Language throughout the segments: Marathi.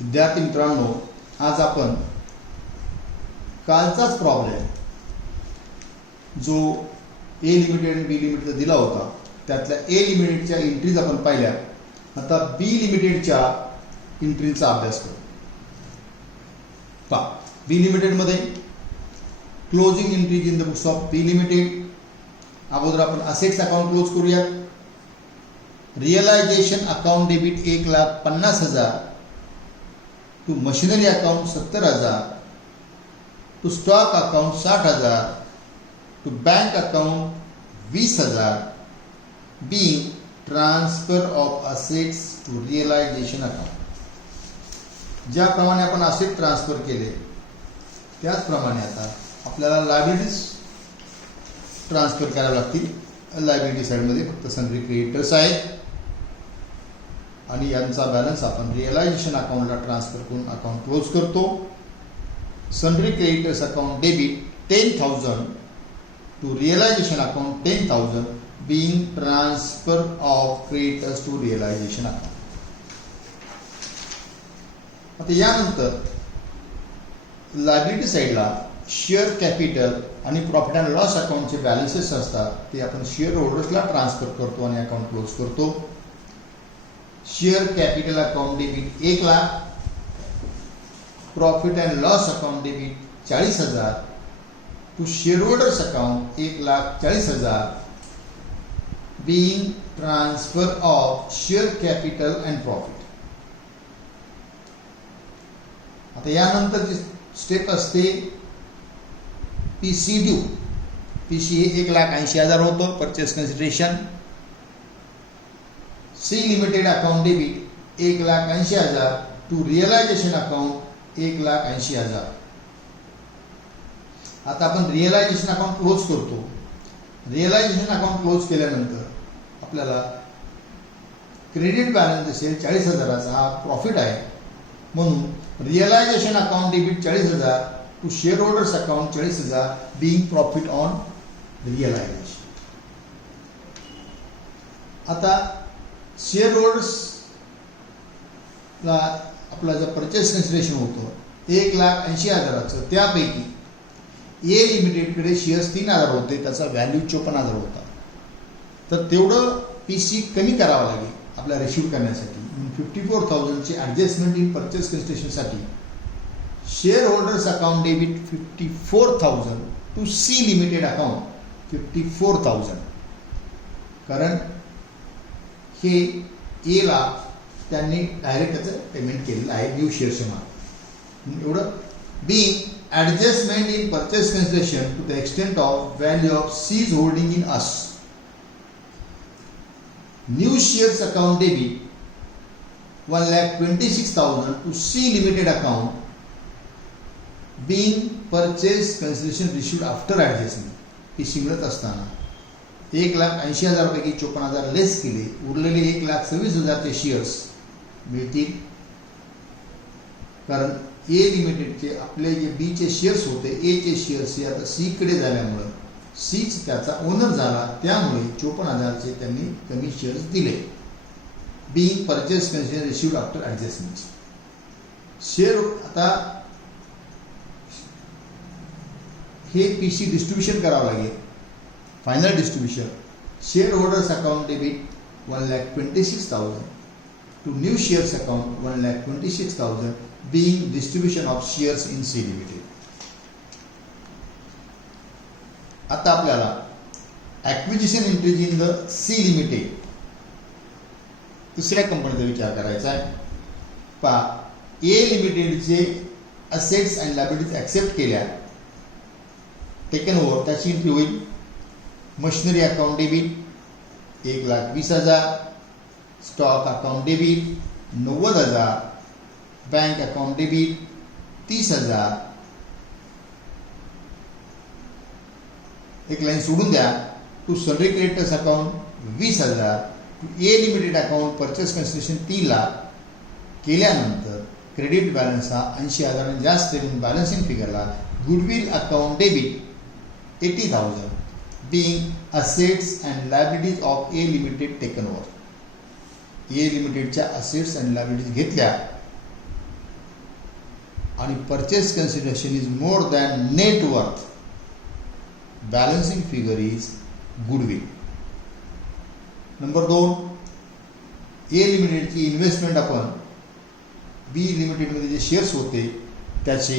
विद्यार्थी मित्रांनो, आज आपण कालचाच प्रॉब्लेम जो ए लिमिटेड आणि बी लिमिटेडचा दिला होता त्यातल्या ए लिमिटेडच्या एंट्रीज आपण पाहिल्या. आता बी लिमिटेडच्या एंट्रीचा अभ्यास करू. पहा, बी लिमिटेडमध्ये closing entries in the books of B limited. अगोदर आपण असेट्स अकाउंट क्लोज करूयात. Realisation account debit 1,50,000, to machinery account 70,000, to stock account 60,000, to bank account 20,000, being transfer of assets to realisation account. ज्याप्रमाणे आपण असेट ट्रान्सफर केले त्याचप्रमाणे आता आपल्याला लायबिलिटीज ट्रान्सफर कराव्या लागतील. लायबिलिटी साईडमध्ये फक्त सन्ड्री क्रेडिटर्स आहेत आणि यांचा बॅलन्स आपण रिअलायझेशन अकाउंटला ट्रान्सफर करून अकाउंट क्लोज करतो. Sundry creditors account debit 10,000 to realisation account 10,000, being transfer of creditors to realization account. आता यानंतर लायबिलिटी साईडला शेअर कॅपिटल आणि प्रॉफिट अँड लॉस अकाउंटचे बॅलन्सेस असतात ते आपण शेअर होल्डर्सला ट्रान्सफर करतो आणि अकाउंट क्लोज करतो. Share capital account debit 1,00,000, profit and loss account debit 40,000, to share holders account 1,40,000, being transfer of share capital and profit. आता यानंतरची स्टेप असते पीसी ड्यू. पीसी हे 1,80,000 होतं purchase consideration. C limited account debit 1,80,000, to realisation account 1,80,000. आता आपण रिअलायझेशन अकाउंट क्लोज करतो. रिअलायझेशन अकाउंट क्लोज केल्यानंतर आपल्याला क्रेडिट बॅलन्स दिसेल 40,000चा. हा प्रॉफिट आहे म्हणून realisation account debit 40,000, to share holders account 40,000, being profit on realisation. आता शेअर होल्डर्सला आपला जर परचेस कन्सिडरेशन होतं 1,80,000चं, त्यापैकी ए लिमिटेडकडे शेअर्स 3,000 होते, त्याचा व्हॅल्यू 54,000 होता. तर तेवढं पीसी कमी करावं लागेल आपल्याला रिसिव्ह करण्यासाठी. 54,000ची ॲडजस्टमेंट इन परचेस कन्सिडरेशनसाठी share holders account debit 54,000, to C limited account 54,000. कारण हे एला त्यांनी डायरेक्ट त्याचं पेमेंट केलेलं आहे न्यू शेअर्सच्या मार्फत. एवढं Bing adjustment in purchase consideration to the extent of value of C's holding in us. New shares account debit 1,26,000 to C limited account, being purchase consideration received after adjustment. PC मिळत असताना 1,80,000 पैकी 54,000 लेस केले, उरलेले 1,26,000चे शेअर्स मिळतील. कारण ए लिमिटेडचे आपले जे बीचे शेअर्स होते, एचे शेअर्स हे आता सीकडे झाल्यामुळं सीच त्याचा ओनर झाला, त्यामुळे 54,000चे त्यांनी कमी शेअर्स दिले. Being purchase consideration received after adjustment. Share आता हे पीसी डिस्ट्रीब्युशन करावं लागेल. Final distribution share holders account debit 1,26,000, to new shares account 1,26,000, being distribution of shares in C limited. आता आपल्याला acquisition entries in the C limited दुसऱ्या कंपनीचा विचार करायचा आहे. पहा, ए लिमिटेडचे असेट्स अँड लायबिलिटीज ॲक्सेप्ट केल्या, टेकन ओव्हर, त्याची एंट्री होईल. Machinery account debit 1,20,000, stock account debit 90,000, bank account debit 30,000. एक लाईन सोडून द्या. To sundry creditors account 20,000, to A limited account purchase consideration 3,00,000 केल्यानंतर क्रेडिट बॅलन्स हा 80,000 जास्त येऊन बॅलन्सिंग फिगरला goodwill account debit 80,000, being assets and liabilities of A Limited taken over. A लिमिटेडच्या असेट्स अँड लायबिलिटीज घेतल्या आणि purchase consideration is more than net worth, balancing figure is goodwill. Number 2, A लिमिटेडची इन्व्हेस्टमेंट आपण बी लिमिटेडमध्ये जे शेअर्स होते त्याचे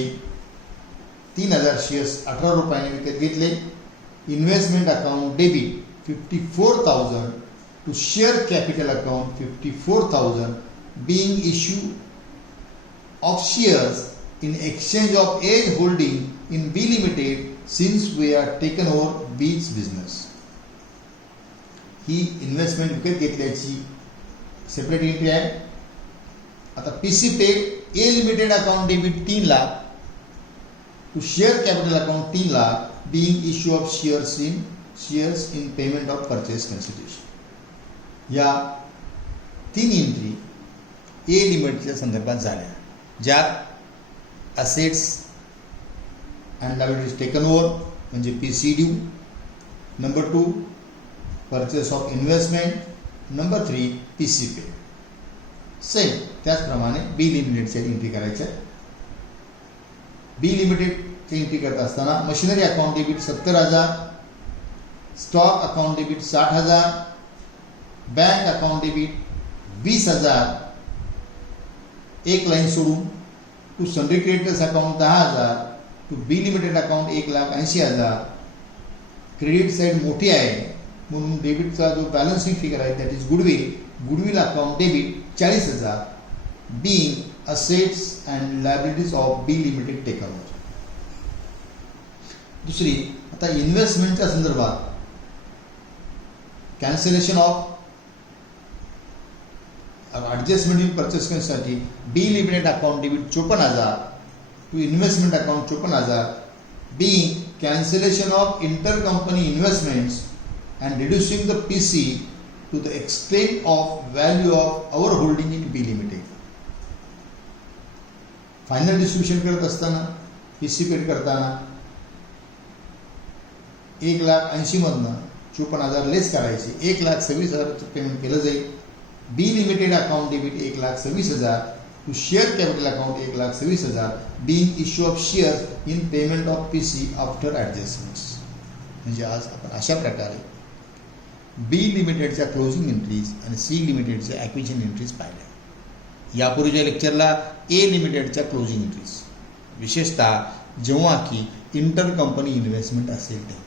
3000 शेअर्स 18 रुपयाने विकत घेतले. Investment account debit 54,000 to share capital account 54,000 being issue of shares in exchange of A's holding in B Limited since we are taken over B's business. ही इन्व्हेस्टमेंट विकत घेतल्याची सेपरेट एंट्री आहे. आता PC paid A limited account debit 3 lakh to share capital account 3 lakh being issue of shares in payment of purchase consideration. या 3 एंट्री ए लिमिटेडच्या संदर्भात झाल्या, ज्यात assets and liabilities taken over म्हणजे PCD. Number 2 purchase of investment. Number 3 PC pay. Same त्याचप्रमाणे बी लिमिटेडच्या एंट्री करायच्या. बी लिमिटेडची एंट्री करत असताना machinery account debit 70,000, stock account debit 60,000, bank account debit 20,000, एक लाईन सोडून to sundry creditors account 10,000, to B limited account 1,80,000. Credit side मोठी आहे म्हणून डेबिटचा जो बॅलन्सिंग फिगर आहे that is goodwill account debit 40,000 being assets and liabilities of B limited taken over. दुसरी, आता इन्व्हेस्टमेंटच्या संदर्भात cancellation of adjustment in purchase करण्यासाठी B limited account debit 54,000 to investment account 54,000 being cancellation of inter company investments and reducing the PC to the extent of value of our holding in B limited. Final distribution करत असताना पीसी पेड करताना 1,80,000 मधनं 54,000 लेस करायचे, 1,26,000 पेमेंट केलं जाईल. B limited account debit 1,26,000 to share capital account 1,26,000 being issue of shares in payment of PC after adjustments. म्हणजे आज आपण अशा प्रकारे बी लिमिटेडच्या क्लोजिंग एंट्रीज आणि सी लिमिटेडच्या ॲक्विजिशन एंट्रीज पाहिल्या. यापूर्वीच्या लेक्चरला ए लिमिटेडच्या क्लोजिंग एंट्रीज, विशेषतः जेव्हा की इंटर कंपनी इन्व्हेस्टमेंट असेल ते.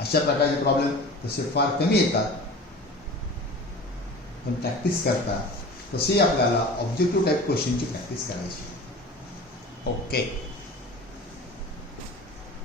अशा प्रकारचे प्रॉब्लेम तसे फार कमी येतात, पण प्रॅक्टिस करता तसेही आपल्याला ऑब्जेक्टिव्ह टाईप क्वेश्चनची प्रॅक्टिस करायची. ओके.